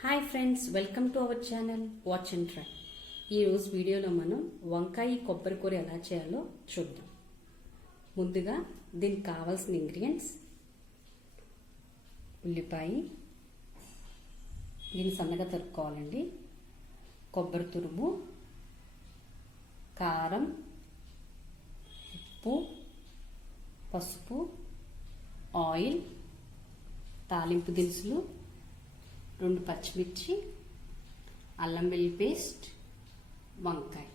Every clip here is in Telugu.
Hi friends, welcome to our channel watch and try. ఈరోజు వీడియోలో మనం వంకాయ కొబ్బరి కూర ఎలా చేయాలో చూద్దాం. ముందుగా దీనికి కావాల్సిన ఇంగ్రీడియంట్స్: ఉల్లిపాయ, దీన్ని సన్నగా తరుక్కోవాలండి, కొబ్బరి తురుము, కారం, ఉప్పు, పసుపు, ఆయిల్, తాలింపు దినుసులు, 2 పచ్చిమిర్చి, అల్లం వెల్లుల్లి పేస్ట్, వంకాయ.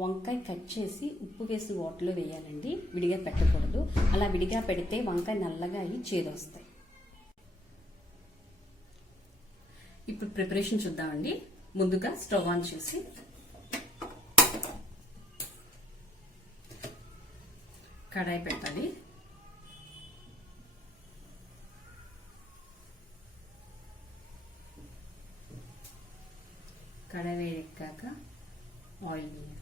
వంకాయ కట్ చేసి ఉప్పు వేసి వాటర్లో వేయాలండి, విడిగా పెట్టకూడదు. అలా విడిగా పెడితే వంకాయ నల్లగా అయ్యి చేదొస్తాయి. ఇప్పుడు ప్రిపరేషన్ చూద్దామండి. ముందుగా స్టవ్ ఆన్ చేసి కడాయి పెట్టాలి. కడాయి వేడెక్కాక ఆయిల్ వేయాలి.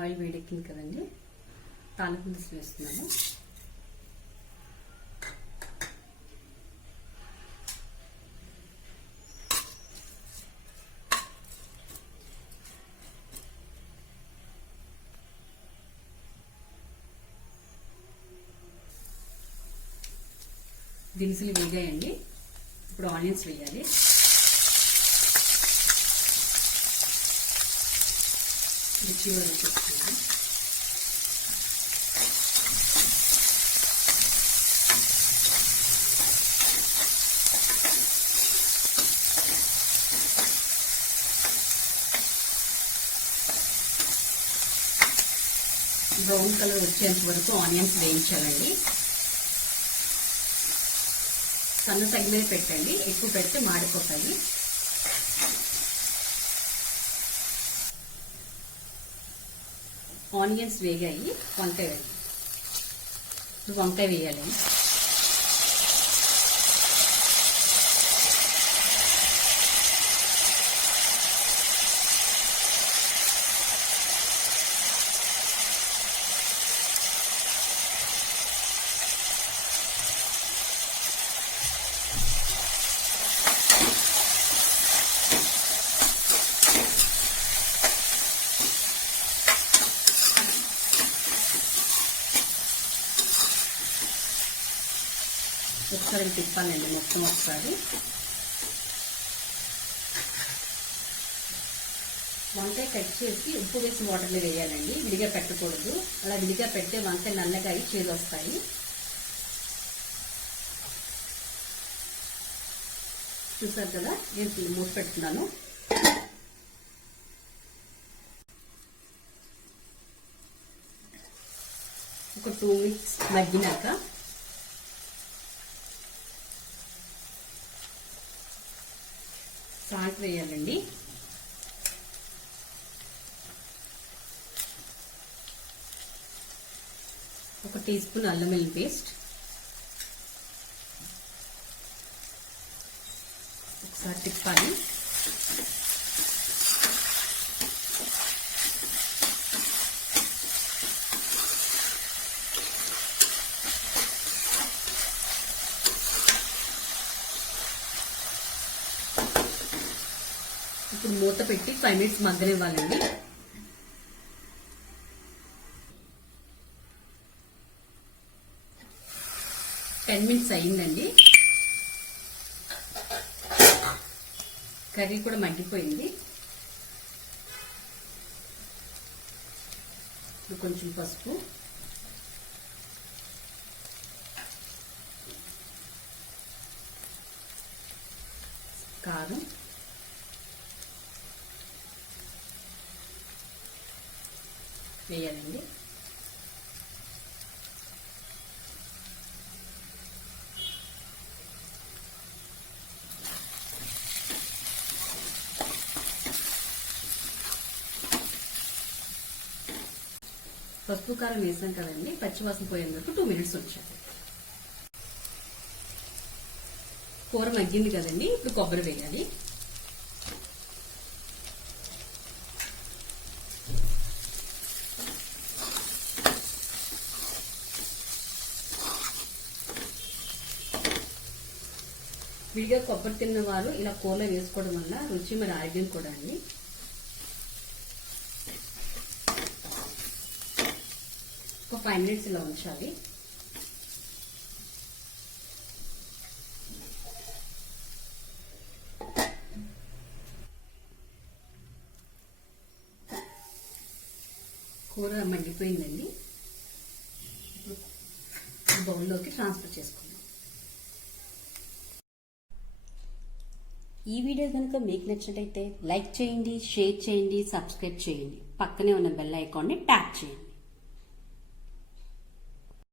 ఆయిల్ వేడెక్కింది కదండి, తాలింపు దినుసులు వేస్తున్నాను. దినుసులు వేగాయండి, ఇప్పుడు ఆనియన్స్ వేయాలి. రుచి వేసుకున్నాను. బ్రౌన్ కలర్ వచ్చేంత వరకు ఆనియన్స్ వేయించాలండి. సన్న తగి మీద పెట్టండి, ఎక్కువ పెడితే మాడిపోతాయి. ఆనియన్స్ వేగాయి, వంకాయ వేయాలి. ఇప్పుడు వంకాయ వేయాలి. ఒకసారి తిప్పాలండి మొత్తం ఒకసారి. వంకాయ కట్ చేసి ఉప్పు వేసి వాటర్లో వేయాలండి, విడిగా పెట్టకూడదు. అలా విడిగా పెడితే వంకాయ నల్లగా అయి చేదొస్తాయి. చూసారు కదా, నేను మూసి పెడుతున్నాను. ఒక 2 మినిట్స్ మగ్గినాక సాల్ట్ వేయాలండి. ఒక టీ స్పూన్ అల్లం వెల్లుల్లి పేస్ట్, ఒకసారి తిప్పాలి. ఇప్పుడు మూత పెట్టి 5 మినిట్స్ మగ్గనివ్వాలండి. టెన్ మినిట్స్ అయ్యిందండి, కర్రీ కూడా మగ్గిపోయింది. కొంచెం పసుపు, కారం, వేయాలండి. పసుపు కారం వేసాం కదండి, పచ్చివాసన పోయేందుకు 2 మినిట్స్ వచ్చాయి. కూర మగ్గింది కదండి, ఇప్పుడు కొబ్బరి వేయాలి. విడిగా కొబ్బరి తిన్న వారు ఇలా కూరలో వేసుకోవడం వల్ల రుచి మరి ఆరోగ్యం కూడా అండి. ఒక 5 minutes ఇలా ఉంచాలి. కూర మగ్గిపోయిందండి. ఇప్పుడు బౌల్లోకి ట్రాన్స్ఫర్ చేసుకుందాం. ఈ వీడియో కనుక మీకు నచ్చినట్టయితే లైక్ చేయండి, షేర్ చేయండి, సబ్స్క్రైబ్ చేయండి. పక్కనే ఉన్న బెల్ ఐకాన్ని ట్యాప్ చేయండి.